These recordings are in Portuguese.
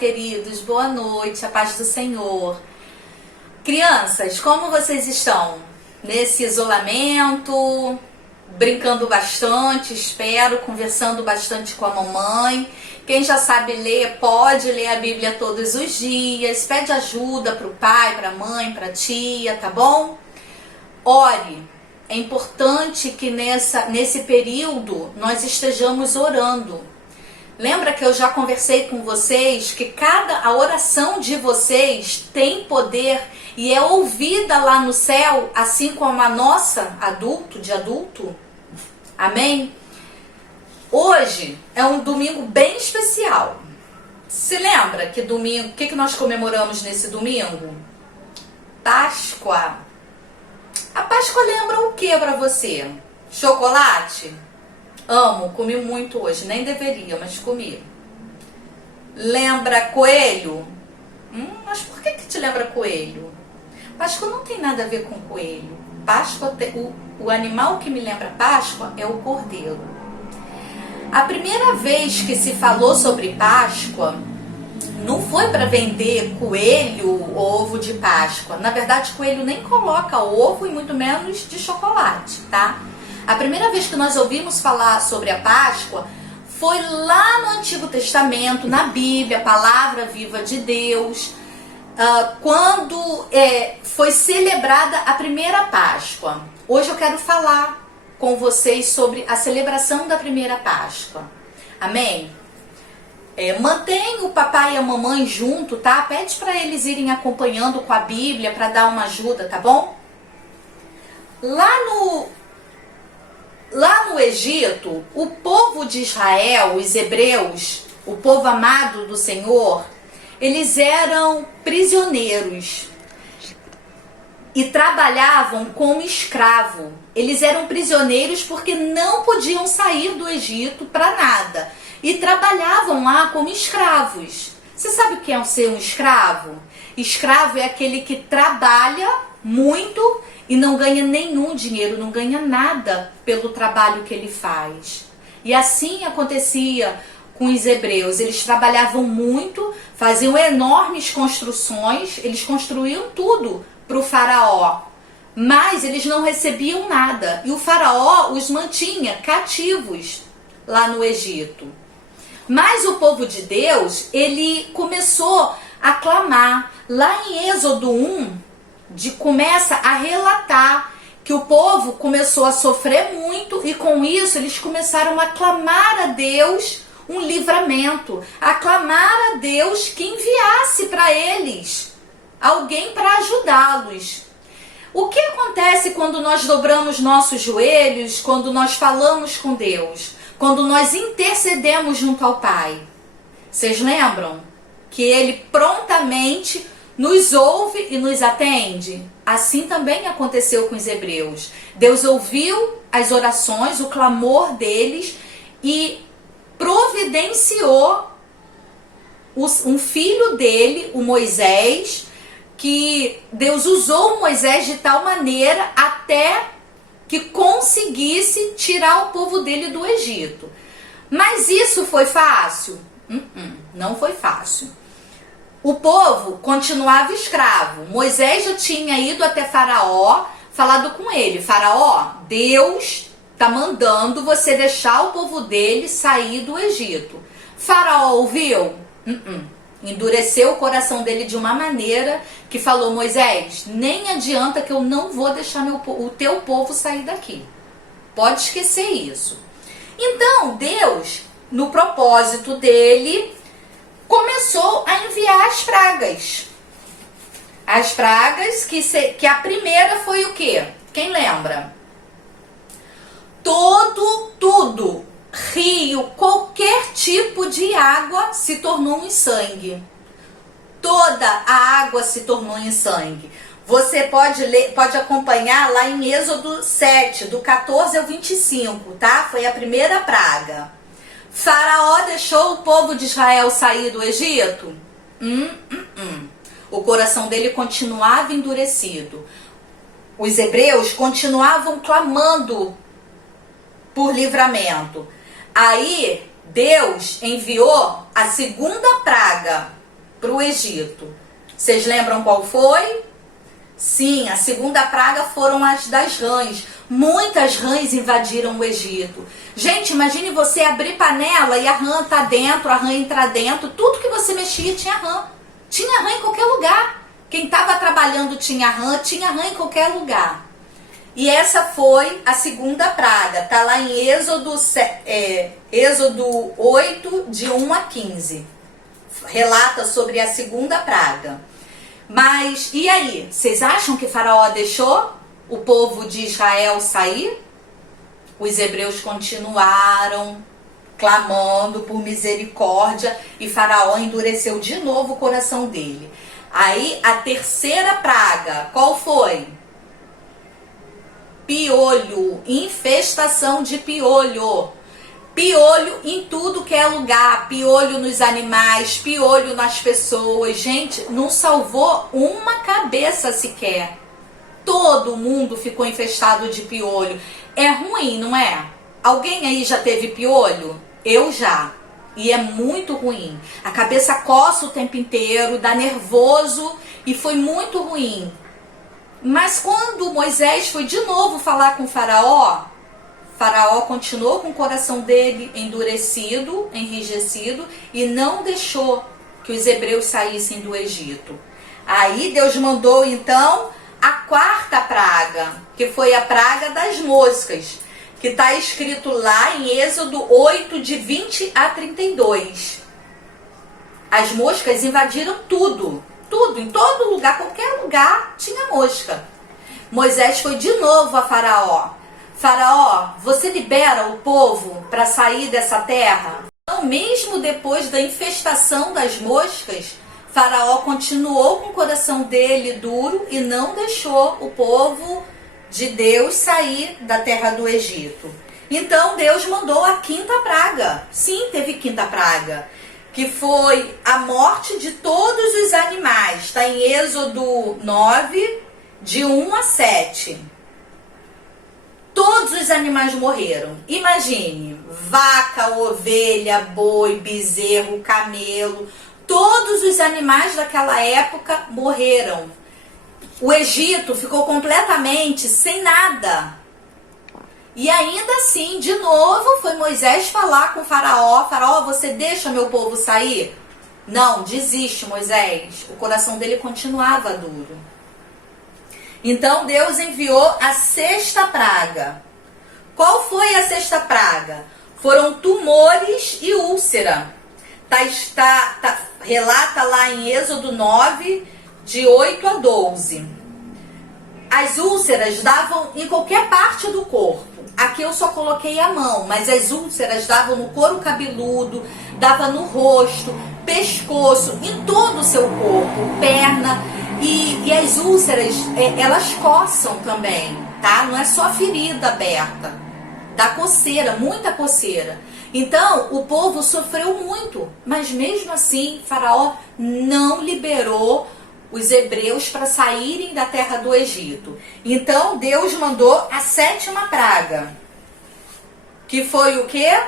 queridos, boa noite, a paz do Senhor. Crianças, como vocês estão? Nesse isolamento, brincando bastante, espero, conversando bastante com a mamãe. Quem já sabe ler, pode ler a Bíblia todos os dias, pede ajuda para o pai, para a mãe, para a tia, tá bom? Ore. É importante que nesse período nós estejamos orando. Lembra que eu já conversei com vocês que a oração de vocês tem poder e é ouvida lá no céu, assim como a nossa de adulto? Amém? Hoje é um domingo bem especial. Se lembra que domingo, o que nós comemoramos nesse domingo? Páscoa. A Páscoa lembra o que para você? Chocolate? Amo, comi muito hoje, nem deveria, mas comi. Lembra coelho? Mas por que te lembra coelho? Páscoa não tem nada a ver com coelho. Páscoa, o animal que me lembra Páscoa é o cordeiro. A primeira vez que se falou sobre Páscoa não foi para vender coelho ou ovo de Páscoa. Na verdade, coelho nem coloca ovo e muito menos de chocolate, tá? A primeira vez que nós ouvimos falar sobre a Páscoa foi lá no Antigo Testamento, na Bíblia, a palavra viva de Deus, quando foi celebrada a primeira Páscoa. Hoje eu quero falar com vocês sobre a celebração da primeira Páscoa. Amém? Mantém o papai e a mamãe junto, tá? Pede para eles irem acompanhando com a Bíblia para dar uma ajuda, tá bom? Lá no Egito, o povo de Israel, os hebreus, o povo amado do Senhor, eles eram prisioneiros e trabalhavam como escravo. Eles eram prisioneiros porque não podiam sair do Egito para nada e trabalhavam lá como escravos. Você sabe o que é ser um escravo? Escravo é aquele que trabalha muito e não ganha nenhum dinheiro, não ganha nada pelo trabalho que ele faz. E assim acontecia com os hebreus. Eles trabalhavam muito, faziam enormes construções, eles construíam tudo para o faraó. Mas eles não recebiam nada. E o faraó os mantinha cativos lá no Egito. Mas o povo de Deus, ele começou a clamar. Lá em Êxodo 1, começa a relatar que o povo começou a sofrer muito e com isso eles começaram a clamar a Deus um livramento, a clamar a Deus que enviasse para eles alguém para ajudá-los. O que acontece quando nós dobramos nossos joelhos, quando nós falamos com Deus, quando nós intercedemos junto ao Pai? Vocês lembram que Ele prontamente nos ouve e nos atende? Assim também aconteceu com os hebreus. Deus ouviu as orações, o clamor deles e providenciou um filho dele, o Moisés, que Deus usou Moisés de tal maneira até que conseguisse tirar o povo dele do Egito. Mas isso foi fácil? Não foi fácil. O povo continuava escravo. Moisés já tinha ido até Faraó, falado com ele: Faraó, Deus está mandando você deixar o povo dele sair do Egito. Faraó ouviu? Endureceu o coração dele de uma maneira que falou: Moisés, nem adianta que eu não vou deixar o teu povo sair daqui. Pode esquecer isso. Então Deus, no propósito dele, começou a enviar as pragas. As pragas que a primeira foi o quê? Quem lembra? Tudo, rio, qualquer tipo de água se tornou em sangue. Toda a água se tornou em sangue. Você pode acompanhar lá em Êxodo 7, do 14 ao 25, tá? Foi a primeira praga. Faraó deixou o povo de Israel sair do Egito? O coração dele continuava endurecido. Os hebreus continuavam clamando por livramento. Aí Deus enviou a segunda praga. para o Egito. Vocês lembram qual foi? Sim, a segunda praga foram as das rãs. Muitas rãs invadiram o Egito. Gente, imagine você abrir panela e a rã tá dentro, a rã entrar dentro. Tudo que você mexia tinha rã. Tinha rã em qualquer lugar. Quem estava trabalhando tinha rã em qualquer lugar. E essa foi a segunda praga. Tá lá em Êxodo 8, de 1 a 15. Relata sobre a segunda praga. Mas, e aí? Vocês acham que Faraó deixou o povo de Israel sair? Os hebreus continuaram clamando por misericórdia e Faraó endureceu de novo o coração dele. Aí, a terceira praga, qual foi? Piolho, infestação de piolho. Piolho em tudo que é lugar, piolho nos animais, piolho nas pessoas. Gente, não salvou uma cabeça sequer. Todo mundo ficou infestado de piolho. É ruim, não é? Alguém aí já teve piolho? Eu já. E é muito ruim. A cabeça coça o tempo inteiro, dá nervoso e foi muito ruim. Mas quando Moisés foi de novo falar com Faraó, Faraó continuou com o coração dele endurecido, enrijecido, e não deixou que os hebreus saíssem do Egito. Aí Deus mandou então a quarta praga, que foi a praga das moscas, que está escrito lá em Êxodo 8, de 20 a 32. As moscas invadiram tudo, em todo lugar, qualquer lugar tinha mosca. Moisés foi de novo a Faraó. Faraó, você libera o povo para sair dessa terra? Então, mesmo depois da infestação das moscas, Faraó continuou com o coração dele duro e não deixou o povo de Deus sair da terra do Egito. Então Deus mandou a quinta praga. Sim, teve quinta praga, que foi a morte de todos os animais. Está em Êxodo 9, de 1 a 7. Todos os animais morreram. Imagine, vaca, ovelha, boi, bezerro, camelo. Todos os animais daquela época morreram. O Egito ficou completamente sem nada. E ainda assim, de novo, foi Moisés falar com Faraó. Faraó, você deixa meu povo sair? Não, desiste, Moisés. O coração dele continuava duro. Então Deus enviou a sexta praga. Qual foi a sexta praga? Foram tumores e úlcera. Relata lá em Êxodo 9, de 8 a 12. As úlceras davam em qualquer parte do corpo. Aqui eu só coloquei a mão, mas as úlceras davam no couro cabeludo, dava no rosto, pescoço, em todo o seu corpo, perna. E as úlceras, elas coçam também, tá? Não é só ferida aberta. Dá coceira, muita coceira. Então, o povo sofreu muito. Mas mesmo assim, Faraó não liberou os hebreus para saírem da terra do Egito. Então, Deus mandou a sétima praga. Que foi o quê?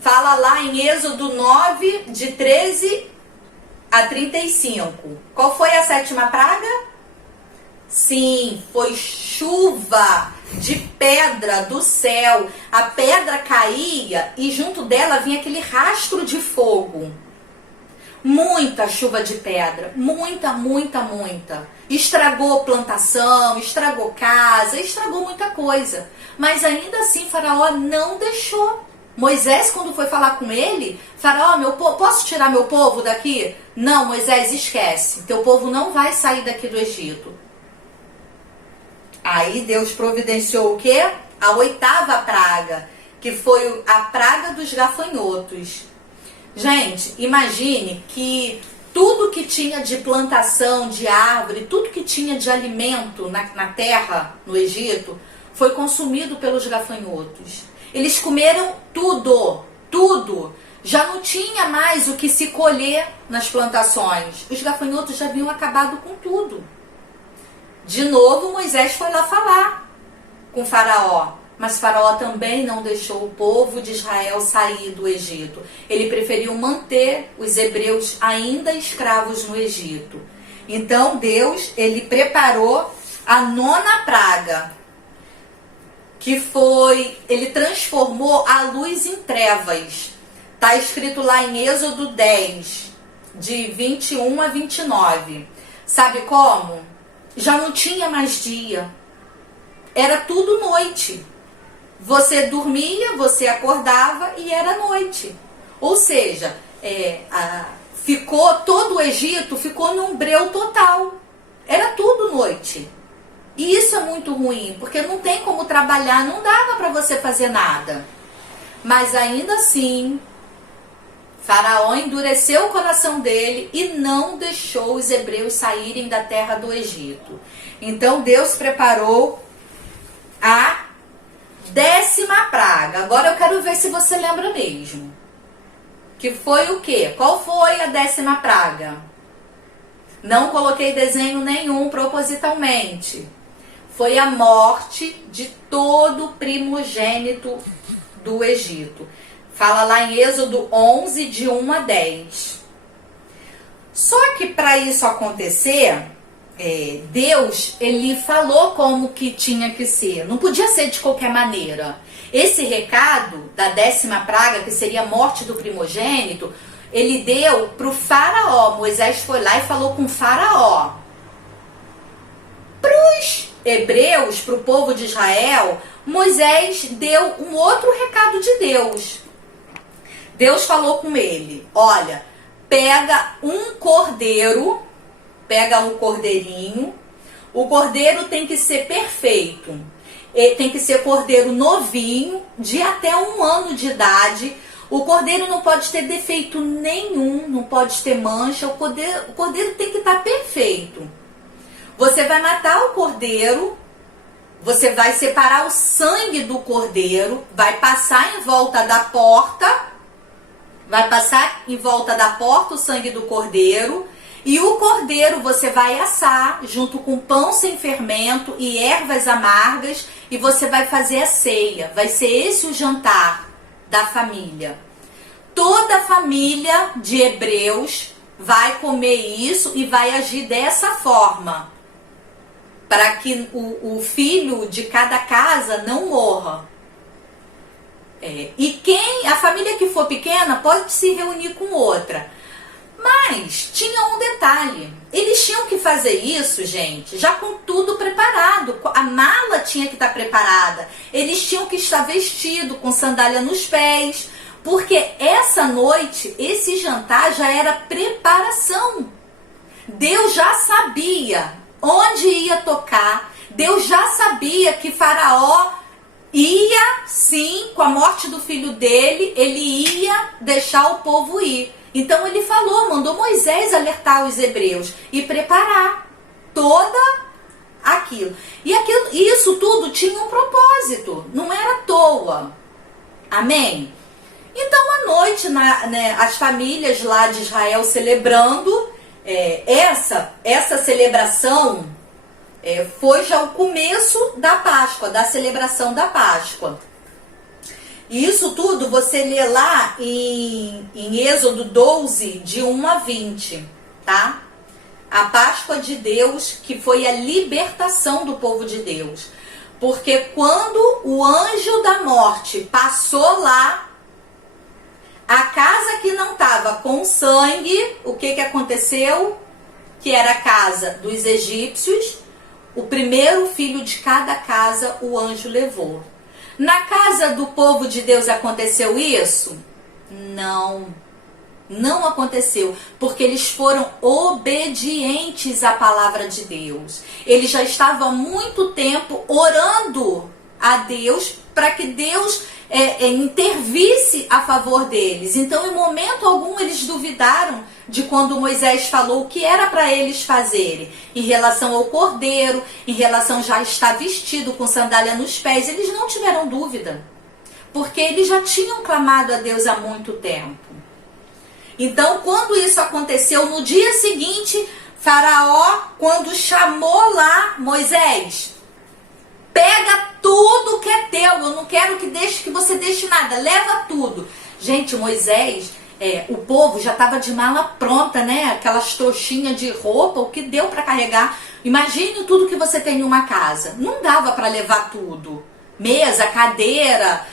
Fala lá em Êxodo 9, de 13 a 35. Qual foi a sétima praga? Sim, foi chuva de pedra do céu. A pedra caía e junto dela vinha aquele rastro de fogo. Muita chuva de pedra, muita. Estragou plantação, estragou casa, estragou muita coisa. Mas ainda assim Faraó não deixou. Moisés, quando foi falar com ele, Faraó, posso tirar meu povo daqui? Não, Moisés, esquece. Teu povo não vai sair daqui do Egito. Aí Deus providenciou o quê? A oitava praga, que foi a praga dos gafanhotos. Gente, imagine que tudo que tinha de plantação, de árvore, tudo que tinha de alimento na terra, no Egito, foi consumido pelos gafanhotos. Eles comeram tudo. Já não tinha mais o que se colher nas plantações. Os gafanhotos já haviam acabado com tudo. De novo, Moisés foi lá falar com Faraó. Mas Faraó também não deixou o povo de Israel sair do Egito. Ele preferiu manter os hebreus ainda escravos no Egito. Então Deus, ele preparou a 9ª praga, que foi, ele transformou a luz em trevas. Está escrito lá em Êxodo 10, de 21 a 29. Sabe como? Já não tinha mais dia. Era tudo noite. Você dormia, você acordava e era noite. Ou seja, todo o Egito ficou num breu total. Era tudo noite. E isso é muito ruim, porque não tem como trabalhar, não dava para você fazer nada. Mas ainda assim, Faraó endureceu o coração dele e não deixou os hebreus saírem da terra do Egito. Então Deus preparou a 10ª praga. Agora eu quero ver se você lembra mesmo. Que foi o quê? Qual foi a 10ª praga? Não coloquei desenho nenhum propositalmente. Foi a morte de todo primogênito do Egito. Fala lá em Êxodo 11, de 1 a 10. Só que para isso acontecer, Deus, ele falou como que tinha que ser. Não podia ser de qualquer maneira. Esse recado da 10ª praga, que seria a morte do primogênito, ele deu para o Faraó. Moisés foi lá e falou com o Faraó. Para os hebreus, para o povo de Israel, Moisés deu um outro recado de Deus. Deus falou com ele: olha, pega um cordeiro, pega um cordeirinho. O cordeiro tem que ser perfeito. Tem que ser cordeiro novinho, de até 1 ano de idade. O cordeiro não pode ter defeito nenhum, não pode ter mancha. O cordeiro tem que estar perfeito. Você vai matar o cordeiro, você vai separar o sangue do cordeiro, vai passar em volta da porta, o sangue do cordeiro. E o cordeiro você vai assar junto com pão sem fermento e ervas amargas, e você vai fazer a ceia. Vai ser esse o jantar da família. Toda a família de hebreus vai comer isso e vai agir dessa forma, para que o filho de cada casa não morra. E a família que for pequena pode se reunir com outra. Mas tinha um detalhe: eles tinham que fazer isso, gente, já com tudo preparado. A mala tinha que estar preparada. Eles tinham que estar vestidos, com sandália nos pés, porque essa noite, esse jantar já era preparação. Deus já sabia onde ia tocar. Deus já sabia que Faraó ia, sim, com a morte do filho dele, ele ia deixar o povo ir. Então ele mandou Moisés alertar os hebreus e preparar toda aquilo. E isso tudo tinha um propósito, não era à toa. Amém? Então à noite, as famílias lá de Israel celebrando, essa celebração foi já o começo da Páscoa, da celebração da Páscoa. E isso tudo você lê lá em Êxodo 12, de 1 a 20, tá? A Páscoa de Deus, que foi a libertação do povo de Deus. Porque quando o anjo da morte passou lá, a casa que não estava com sangue, o que aconteceu? Que era a casa dos egípcios, o primeiro filho de cada casa o anjo levou. Na casa do povo de Deus aconteceu isso? Não aconteceu, porque eles foram obedientes à palavra de Deus. Eles já estavam há muito tempo orando a Deus para que Deus intervisse a favor deles. Então, em momento algum, eles duvidaram de quando Moisés falou o que era para eles fazerem em relação ao cordeiro, em relação já estar vestido com sandália nos pés. Eles não tiveram dúvida, porque eles já tinham clamado a Deus há muito tempo. Então, quando isso aconteceu, no dia seguinte, Faraó, quando chamou lá Moisés, pega tudo que é teu, eu não quero que você deixe nada, leva tudo. Gente, Moisés, o povo já estava de mala pronta, né? Aquelas trouxinhas de roupa, o que deu para carregar. Imagine tudo que você tem em uma casa. Não dava para levar tudo. Mesa, cadeira,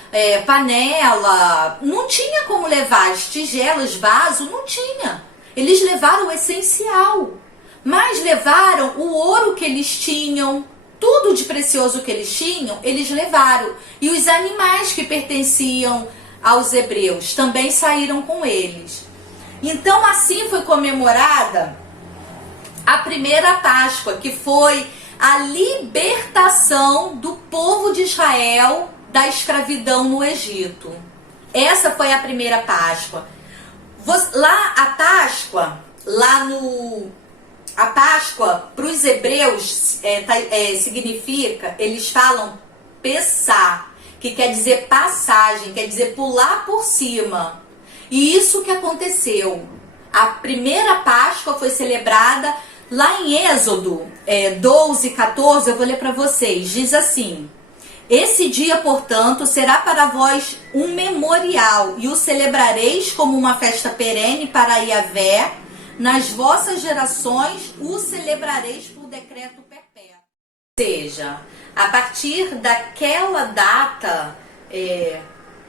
panela, não tinha como levar. As tigelas, vaso, não tinha. Eles levaram o essencial, mas levaram o ouro que eles tinham, tudo de precioso que eles tinham, eles levaram. E os animais que pertenciam aos hebreus também saíram com eles. Então assim foi comemorada a primeira Páscoa, que foi a libertação do povo de Israel da escravidão no Egito. Essa foi a primeira Páscoa. Lá a Páscoa, a Páscoa para os hebreus significa, eles falam Pessá, que quer dizer passagem, quer dizer pular por cima. E isso que aconteceu. A primeira Páscoa foi celebrada lá em Êxodo 12, 14, eu vou ler para vocês. Diz assim: esse dia, portanto, será para vós um memorial, e o celebrareis como uma festa perene para Yahvé. Nas vossas gerações o celebrareis por decreto perpétuo. Ou seja, a partir daquela data,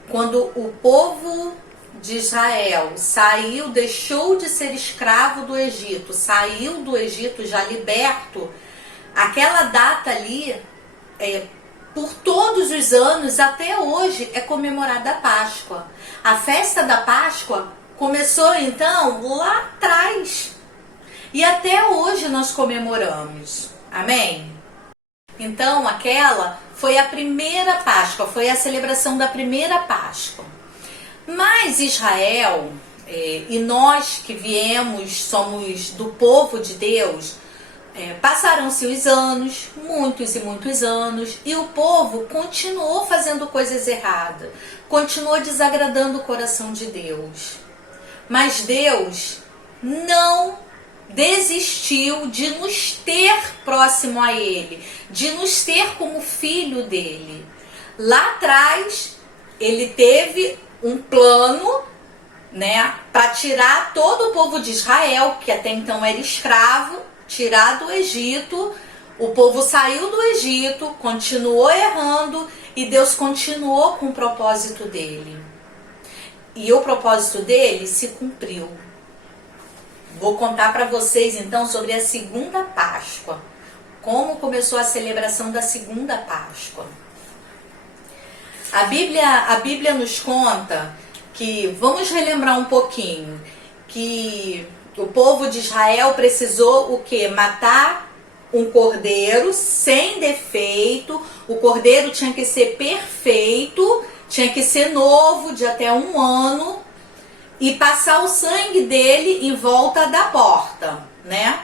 quando o povo de Israel saiu, deixou de ser escravo do Egito, saiu do Egito já liberto, aquela data ali, por todos os anos, até hoje, é comemorada a Páscoa. A festa da Páscoa começou então lá atrás. E até hoje nós comemoramos. Amém? Então aquela foi a primeira Páscoa, foi a celebração da primeira Páscoa. Mas Israel, e nós que viemos, somos do povo de Deus, passaram-se os anos, muitos e muitos anos, e o povo continuou fazendo coisas erradas, continuou desagradando o coração de Deus. Mas Deus não desistiu de nos ter próximo a Ele, de nos ter como filho dele. Lá atrás, Ele teve um plano, né, para tirar todo o povo de Israel, que até então era escravo, tirar do Egito. O povo saiu do Egito, continuou errando, e Deus continuou com o propósito dele. E o propósito dele se cumpriu. Vou contar para vocês então sobre a segunda Páscoa. Como começou a celebração da segunda Páscoa. A Bíblia nos conta que, vamos relembrar um pouquinho, que o povo de Israel precisou o quê? Matar um cordeiro sem defeito. O cordeiro tinha que ser perfeito, tinha que ser novo, de até 1 ano, e passar o sangue dele em volta da porta, né?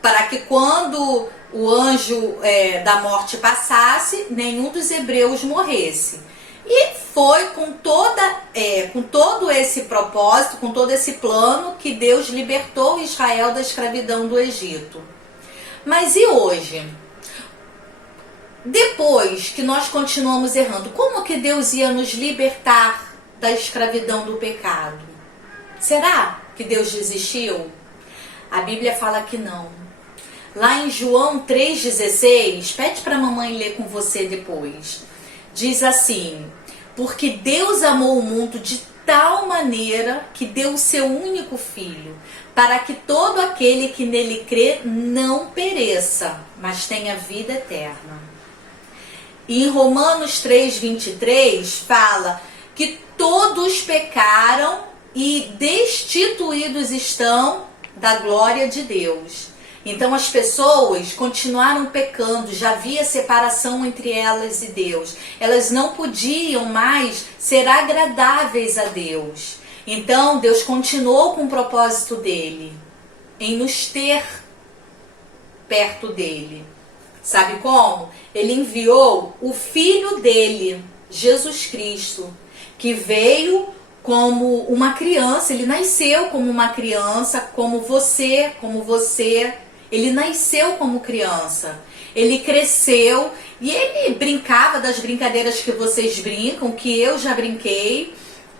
Para que quando o anjo da morte passasse, nenhum dos hebreus morresse. E foi com todo esse propósito, com todo esse plano, que Deus libertou Israel da escravidão do Egito. Mas e hoje? Depois que nós continuamos errando, como que Deus ia nos libertar da escravidão do pecado? Será que Deus desistiu? A Bíblia fala que não. Lá em João 3,16, pede para a mamãe ler com você depois. Diz assim: porque Deus amou o mundo de tal maneira que deu o seu único filho, para que todo aquele que nele crê não pereça, mas tenha vida eterna. E em Romanos 3,23 fala que todos pecaram e destituídos estão da glória de Deus. Então as pessoas continuaram pecando, já havia separação entre elas e Deus. Elas não podiam mais ser agradáveis a Deus. Então Deus continuou com o propósito dele, em nos ter perto dele. Sabe como? Ele enviou o Filho dele, Jesus Cristo, que veio como uma criança. Ele nasceu como uma criança, como você. Ele nasceu como criança. Ele cresceu E ele brincava das brincadeiras que vocês brincam, que eu já brinquei.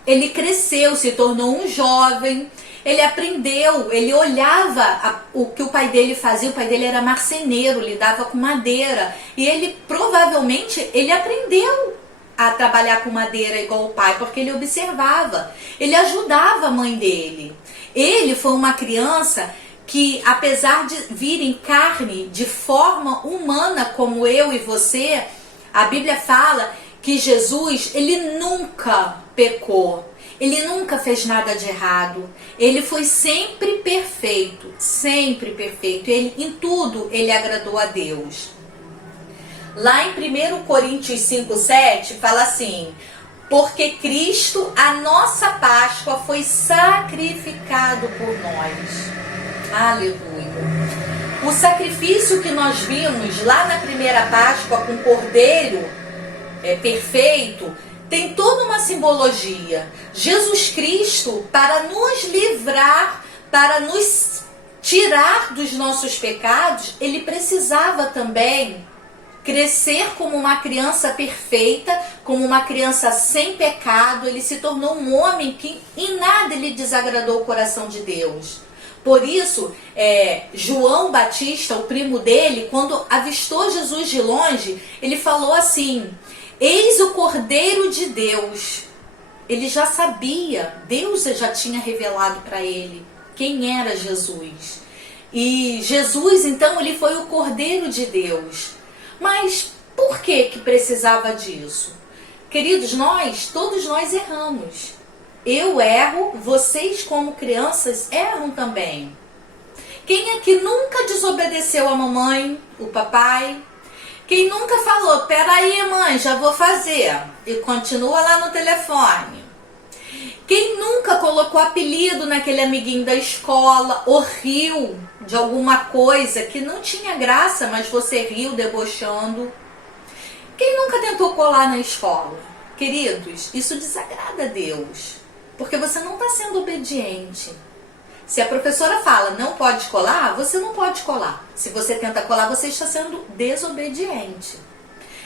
Ele cresceu, se tornou um jovem. Ele aprendeu, ele olhava o que o pai dele fazia. O pai dele era marceneiro, lidava com madeira. E ele provavelmente ele aprendeu a trabalhar com madeira igual o pai, porque ele observava. Ele ajudava a mãe dele. Ele foi uma criança que, apesar de vir em carne de forma humana como eu e você, a Bíblia fala que Jesus, ele nunca pecou. Ele nunca fez nada de errado. Ele foi sempre perfeito, sempre perfeito. Em tudo ele agradou a Deus. Lá em 1 Coríntios 5:7 fala assim: porque Cristo, a nossa Páscoa, foi sacrificado por nós. Aleluia. O sacrifício que nós vimos lá na primeira Páscoa com o cordeiro perfeito tem toda uma simbologia. Jesus Cristo, para nos livrar, para nos tirar dos nossos pecados, ele precisava também crescer como uma criança perfeita, como uma criança sem pecado. Ele se tornou um homem que em nada ele desagradou o coração de Deus. Por isso, João Batista, o primo dele, quando avistou Jesus de longe, ele falou assim: eis o Cordeiro de Deus. Ele já sabia, Deus já tinha revelado para ele quem era Jesus. E Jesus, então, ele foi o Cordeiro de Deus. Mas por que precisava disso? Queridos, todos nós erramos. Eu erro, vocês como crianças erram também. Quem aqui nunca desobedeceu a mamãe, o papai? Quem nunca falou, peraí mãe, já vou fazer, e continua lá no telefone? Quem nunca colocou apelido naquele amiguinho da escola, ou riu de alguma coisa que não tinha graça, mas você riu debochando? Quem nunca tentou colar na escola? Queridos, isso desagrada a Deus, porque você não está sendo obediente. Se a professora fala, não pode colar, você não pode colar. Se você tenta colar, você está sendo desobediente.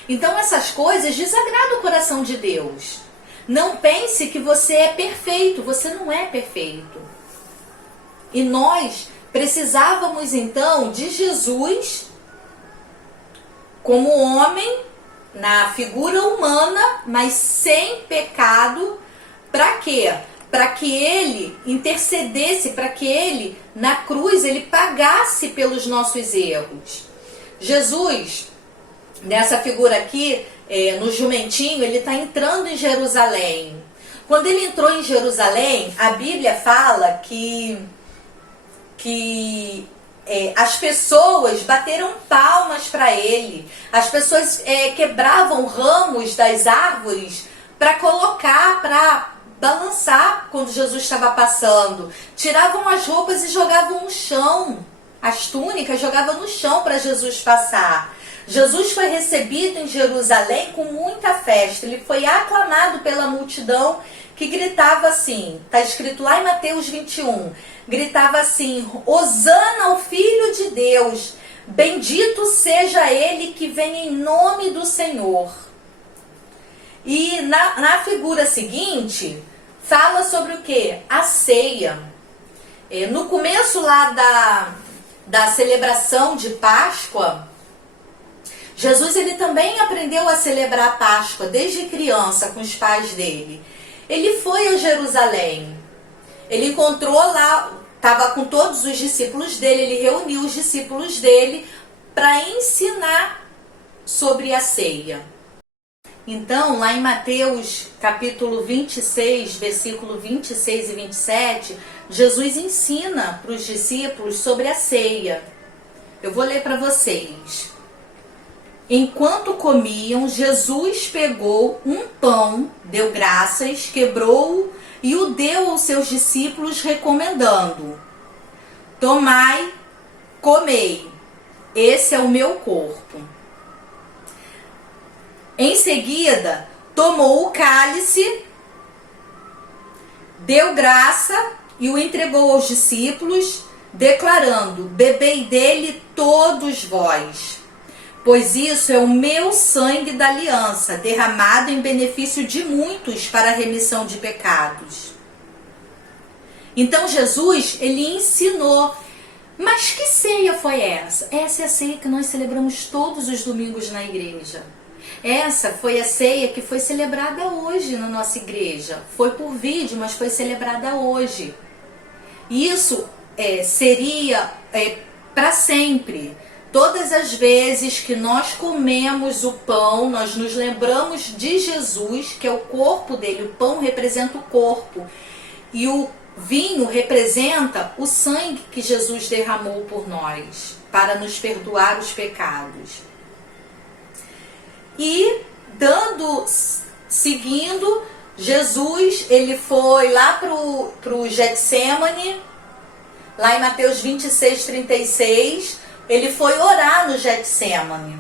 Então essas coisas desagradam o coração de Deus. Não pense que você é perfeito, você não é perfeito. E nós precisávamos então de Jesus como homem, na figura humana, mas sem pecado. Para quê? Para que ele intercedesse, para que ele, na cruz, ele pagasse pelos nossos erros. Jesus, nessa figura aqui, no jumentinho, ele está entrando em Jerusalém. Quando ele entrou em Jerusalém, a Bíblia fala que as pessoas bateram palmas para ele. As pessoas quebravam ramos das árvores para colocar, para balançar quando Jesus estava passando. Tiravam as roupas e jogavam no chão. As túnicas jogavam no chão para Jesus passar. Jesus foi recebido em Jerusalém com muita festa. Ele foi aclamado pela multidão que gritava assim, está escrito lá em Mateus 21, gritava assim: Hosana ao Filho de Deus, bendito seja ele que vem em nome do Senhor. E na figura seguinte, fala sobre o que? A ceia. No começo lá da celebração de Páscoa, Jesus ele também aprendeu a celebrar a Páscoa desde criança com os pais dele. Ele foi a Jerusalém, ele encontrou lá, estava com todos os discípulos dele, ele reuniu os discípulos dele para ensinar sobre a ceia. Então, lá em Mateus capítulo 26, versículo 26 e 27, Jesus ensina para os discípulos sobre a ceia. Eu vou ler para vocês. Enquanto comiam, Jesus pegou um pão, deu graças, quebrou-o e o deu aos seus discípulos, recomendando: tomai, comei, esse é o meu corpo. Em seguida, tomou o cálice, deu graça e o entregou aos discípulos, declarando: bebei dele todos vós, pois isso é o meu sangue da aliança, derramado em benefício de muitos para a remissão de pecados. Então Jesus, ele ensinou. Mas que ceia foi essa? Essa é a ceia que nós celebramos todos os domingos na igreja. Essa foi a ceia que foi celebrada hoje na nossa igreja. Foi por vídeo, mas foi celebrada hoje. Isso seria para sempre. Todas as vezes que nós comemos o pão, nós nos lembramos de Jesus, que é o corpo dele. O pão representa o corpo. E o vinho representa o sangue que Jesus derramou por nós, para nos perdoar os pecados. E seguindo, Jesus, ele foi lá pro Getsemane, lá em Mateus 26:36, ele foi orar no Getsemane.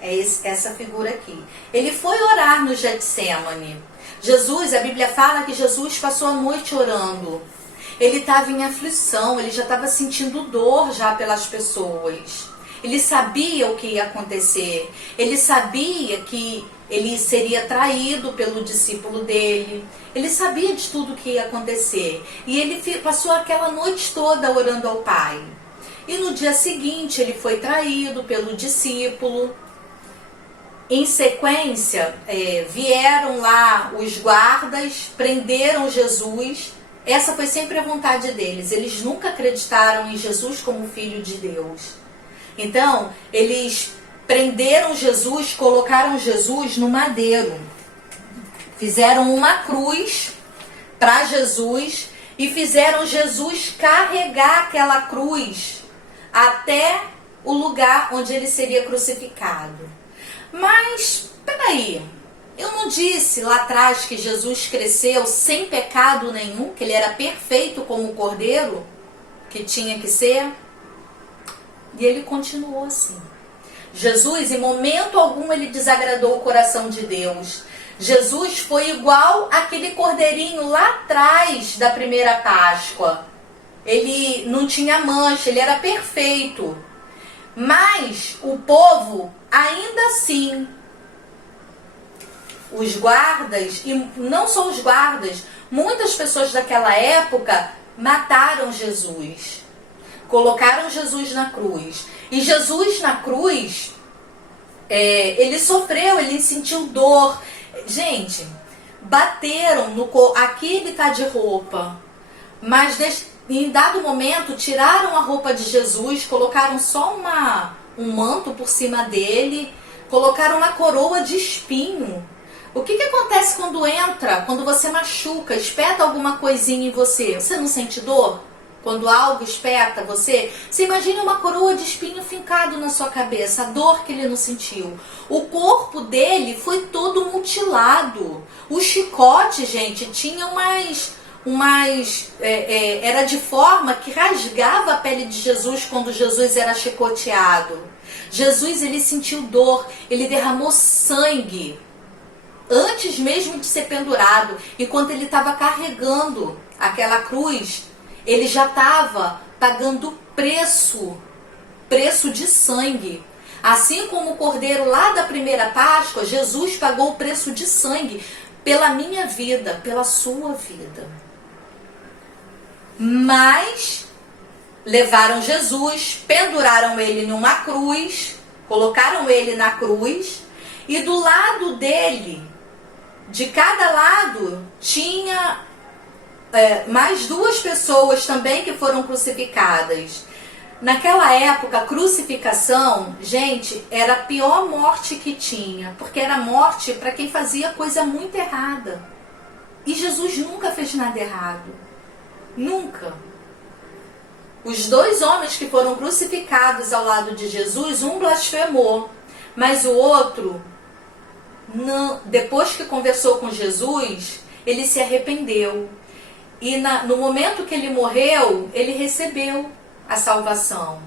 É essa figura aqui. Ele foi orar no Getsemane. Jesus, a Bíblia fala que Jesus passou a noite orando. Ele estava em aflição, ele já estava sentindo dor já pelas pessoas. Ele sabia o que ia acontecer. Ele sabia que ele seria traído pelo discípulo dele. Ele sabia de tudo que ia acontecer. E ele passou aquela noite toda orando ao Pai. E no dia seguinte ele foi traído pelo discípulo. Em sequência, vieram lá os guardas, prenderam Jesus. Essa foi sempre a vontade deles. Eles nunca acreditaram em Jesus como Filho de Deus. Então, eles prenderam Jesus, colocaram Jesus no madeiro. Fizeram uma cruz para Jesus e fizeram Jesus carregar aquela cruz até o lugar onde ele seria crucificado. Mas, peraí, eu não disse lá atrás que Jesus cresceu sem pecado nenhum, que ele era perfeito como o cordeiro que tinha que ser? E ele continuou assim. Jesus, em momento algum, ele desagradou o coração de Deus. Jesus foi igual aquele cordeirinho lá atrás da primeira Páscoa. Ele não tinha mancha, ele era perfeito. Mas o povo, ainda assim, os guardas, e não só os guardas, muitas pessoas daquela época mataram Jesus. Colocaram Jesus na cruz. E Jesus na cruz, ele sofreu, ele sentiu dor. Gente, bateram no corpo. Aqui ele está de roupa. Mas em dado momento, tiraram a roupa de Jesus, colocaram só um manto por cima dele, colocaram uma coroa de espinho. O que acontece quando você machuca, espeta alguma coisinha em você? Você não sente dor? Quando algo espeta você? Você imagina uma coroa de espinho fincado na sua cabeça, a dor que ele não sentiu. O corpo dele foi todo mutilado. O chicote, gente, tinha era de forma que rasgava a pele de Jesus quando Jesus era chicoteado. Jesus, ele sentiu dor, ele derramou sangue antes mesmo de ser pendurado. E quando ele estava carregando aquela cruz, ele já estava pagando preço de sangue. Assim como o cordeiro lá da primeira Páscoa, Jesus pagou o preço de sangue pela minha vida, pela sua vida. Mas levaram Jesus, penduraram ele numa cruz, colocaram ele na cruz, e do lado dele, de cada lado, tinha mais duas pessoas também que foram crucificadas. Naquela época, a crucificação, gente, era a pior morte que tinha, porque era morte para quem fazia coisa muito errada. E Jesus nunca fez nada errado. Nunca. Os dois homens que foram crucificados ao lado de Jesus, um blasfemou, mas o outro, depois que conversou com Jesus, ele se arrependeu. E no momento que ele morreu, ele recebeu a salvação.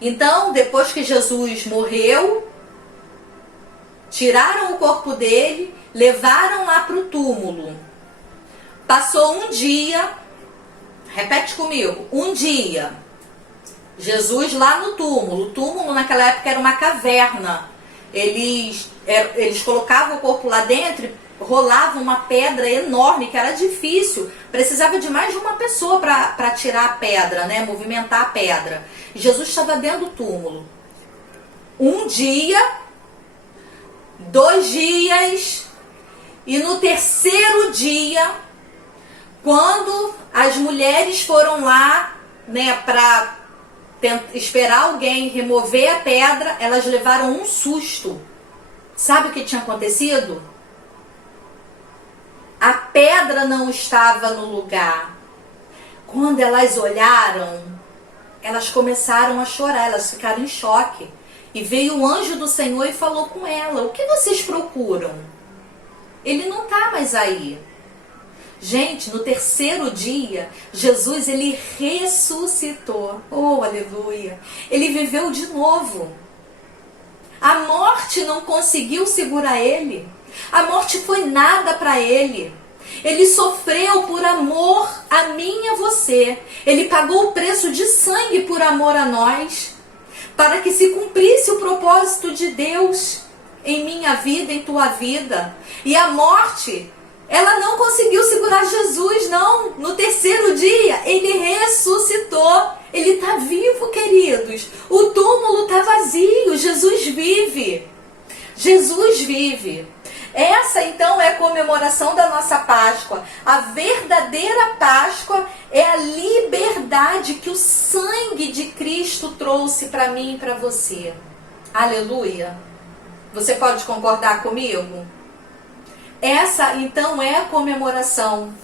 Então, depois que Jesus morreu, tiraram o corpo dele, levaram lá para o túmulo. Passou um dia, repete comigo, um dia. Jesus lá no túmulo. O túmulo naquela época era uma caverna. Eles colocavam o corpo lá dentro e rolavam uma pedra enorme, que era difícil. Precisava de mais de uma pessoa para tirar a pedra, né? Movimentar a pedra. E Jesus estava dentro do túmulo. Um dia, 2 dias, e no terceiro dia, quando as mulheres foram lá, né, para esperar alguém remover a pedra, elas levaram um susto. Sabe o que tinha acontecido? A pedra não estava no lugar. Quando elas olharam, elas começaram a chorar, elas ficaram em choque. E veio o anjo do Senhor e falou com ela: o que vocês procuram? Ele não está mais aí. Gente, no terceiro dia, Jesus, ele ressuscitou. Oh, aleluia! Ele viveu de novo. A morte não conseguiu segurar ele. A morte foi nada para ele. Ele sofreu por amor a mim e a você. Ele pagou o preço de sangue por amor a nós, para que se cumprisse o propósito de Deus em minha vida, em tua vida. E a morte, ela não conseguiu segurar Jesus, não. No terceiro dia, ele ressuscitou. Ele está vivo, queridos. O túmulo está vazio. Jesus vive. Jesus vive. Essa, então, é a comemoração da nossa Páscoa. A verdadeira Páscoa é a liberdade que o sangue de Cristo trouxe para mim e para você. Aleluia. Você pode concordar comigo? Essa, então, é a comemoração.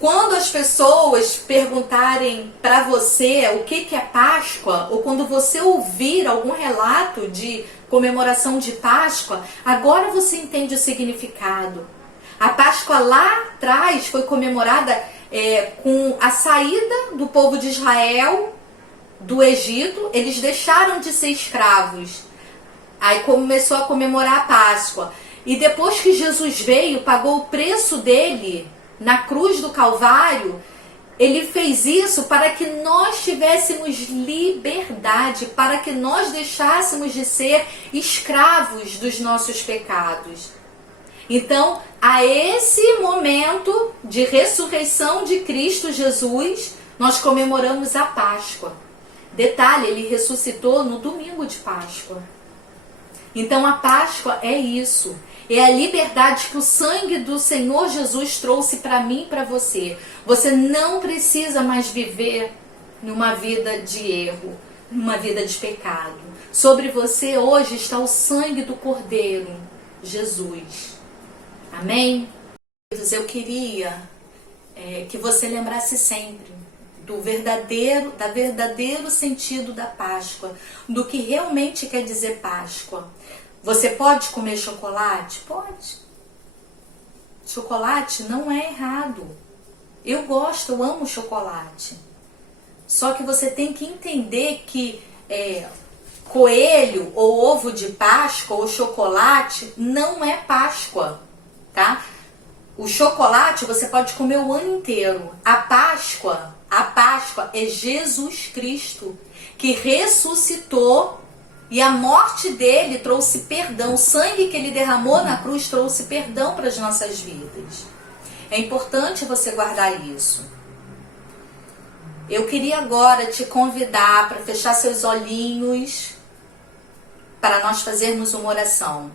Quando as pessoas perguntarem para você o que é Páscoa, ou quando você ouvir algum relato de comemoração de Páscoa, agora você entende o significado. A Páscoa lá atrás foi comemorada com a saída do povo de Israel do Egito. Eles deixaram de ser escravos. Aí começou a comemorar a Páscoa. E depois que Jesus veio, pagou o preço dele na cruz do Calvário, ele fez isso para que nós tivéssemos liberdade, para que nós deixássemos de ser escravos dos nossos pecados. Então, a esse momento de ressurreição de Cristo Jesus, nós comemoramos a Páscoa. Detalhe, ele ressuscitou no domingo de Páscoa. Então, a Páscoa é isso. É a liberdade que o sangue do Senhor Jesus trouxe para mim e para você. Você não precisa mais viver numa vida de erro, numa vida de pecado. Sobre você hoje está o sangue do Cordeiro, Jesus. Amém? Eu queria que você lembrasse sempre do verdadeiro sentido da Páscoa, do que realmente quer dizer Páscoa. Você pode comer chocolate? Pode. Chocolate não é errado. Eu gosto, eu amo chocolate. Só que você tem que entender que coelho ou ovo de Páscoa ou chocolate não é Páscoa, tá? O chocolate você pode comer o ano inteiro. A Páscoa é Jesus Cristo, que ressuscitou. E a morte dele trouxe perdão. O sangue que ele derramou na cruz trouxe perdão para as nossas vidas. É importante você guardar isso. Eu queria agora te convidar para fechar seus olhinhos, para nós fazermos uma oração.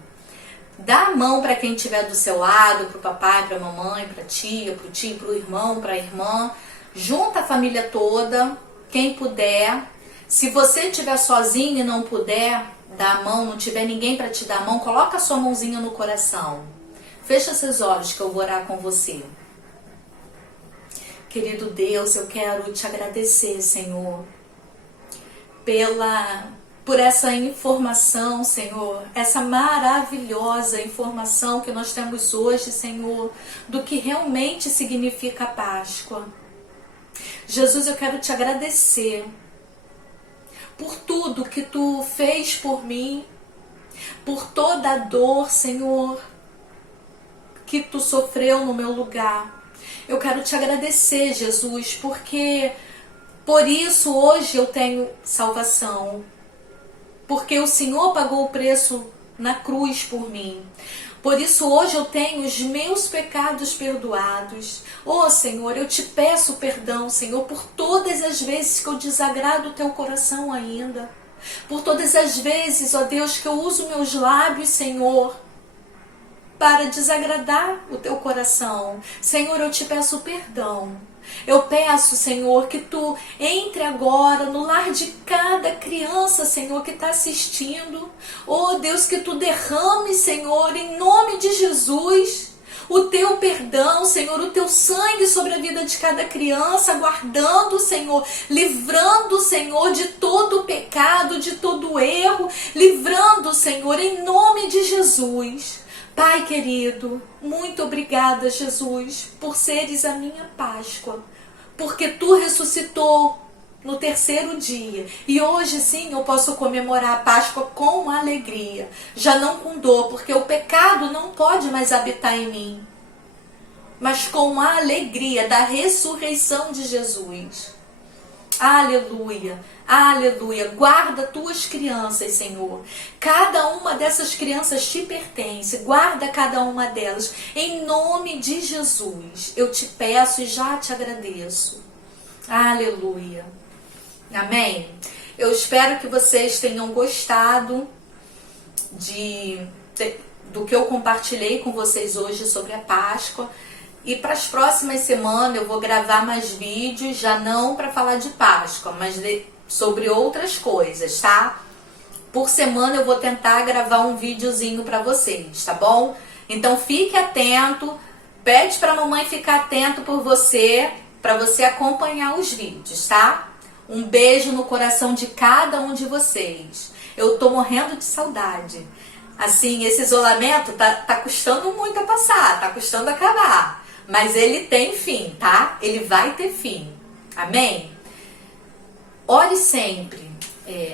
Dá a mão para quem estiver do seu lado, para o papai, para a mamãe, para a tia, para o tio, para o irmão, para a irmã. Junta a família toda, quem puder. Se você estiver sozinho e não puder dar a mão, não tiver ninguém para te dar a mão, coloca a sua mãozinha no coração. Fecha seus olhos que eu vou orar com você. Querido Deus, eu quero te agradecer, Senhor, por essa informação, Senhor, essa maravilhosa informação que nós temos hoje, Senhor, do que realmente significa a Páscoa. Jesus, eu quero te agradecer por tudo que tu fez por mim, por toda a dor, Senhor, que tu sofreu no meu lugar. Eu quero te agradecer, Jesus, porque Por isso hoje eu tenho salvação, porque o Senhor pagou o preço na cruz por mim. Por isso hoje eu tenho os meus pecados perdoados. Oh Senhor, eu te peço perdão, Senhor, por todas as vezes que eu desagrado o teu coração ainda. Por todas as vezes, ó Deus, que eu uso meus lábios, Senhor, para desagradar o teu coração. Senhor, eu te peço perdão. Eu peço, Senhor, que tu entre agora no lar de cada criança, Senhor, que está assistindo. Oh Deus, que tu derrame, Senhor, em nome de Jesus, o teu perdão, Senhor, o teu sangue sobre a vida de cada criança, guardando, Senhor, livrando, Senhor, de todo pecado, de todo erro, livrando, Senhor, em nome de Jesus. Pai querido, muito obrigada, Jesus, por seres a minha Páscoa, porque tu ressuscitou no terceiro dia. E hoje sim eu posso comemorar a Páscoa com alegria, já não com dor, porque o pecado não pode mais habitar em mim, mas com a alegria da ressurreição de Jesus. Aleluia, aleluia. Guarda tuas crianças, Senhor. Cada uma dessas crianças te pertence. Guarda cada uma delas. Em nome de Jesus, eu te peço e já te agradeço. Aleluia. Amém? Eu espero que vocês tenham gostado do que eu compartilhei com vocês hoje sobre a Páscoa. E para as próximas semanas eu vou gravar mais vídeos, já não para falar de Páscoa, mas sobre outras coisas, tá? Por semana eu vou tentar gravar um videozinho para vocês, tá bom? Então fique atento, pede para a mamãe ficar atento por você, para você acompanhar os vídeos, tá? Um beijo no coração de cada um de vocês. Eu tô morrendo de saudade. Assim, esse isolamento tá custando muito a passar, tá custando acabar. Mas ele tem fim, tá? Ele vai ter fim. Amém? Ore sempre.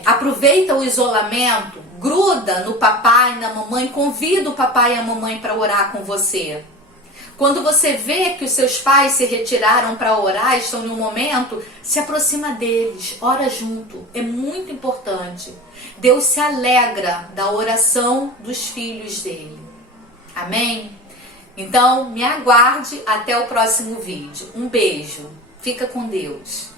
Aproveita o isolamento, gruda no papai e na mamãe, convida o papai e a mamãe para orar com você. Quando você vê que os seus pais se retiraram para orar, estão no momento, se aproxima deles, ora junto. É muito importante. Deus se alegra da oração dos filhos dele. Amém? Então, me aguarde até o próximo vídeo. Um beijo. Fica com Deus.